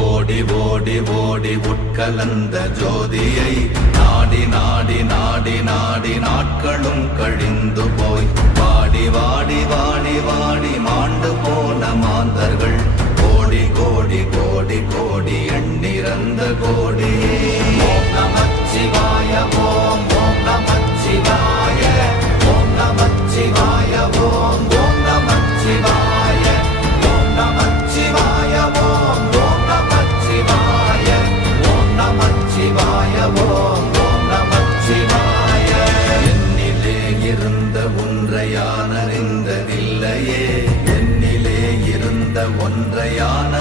ஓடி ஓடி ஓடி உட்கலந்த ஜோதியை நாடி நாடி நாடி நாடி நாட்களும் கழிந்து போய் வாடி வாடி வாடி வாடி மாண்டு போன மாந்தர்கள் கோடி கோடி கோடி கோடி எண்ணிறந்த கோடி. ஓம் நமச்சிவாய ஓம் ஓம் நமச்சிவாய ஓம் நமச்சிவாய ஓம் ஓம் நமச்சிவாய ஓம் நமச்சிவாய ஓம் ஓம் நமச்சிவாய ஓம் நமச்சிவாய ஓம் ஓம் நமச்சிவாய. என்னிலே இருந்த ஒன்றை யான் அறிந்ததில்லையே, என்னிலே இருந்த ஒன்றை யான்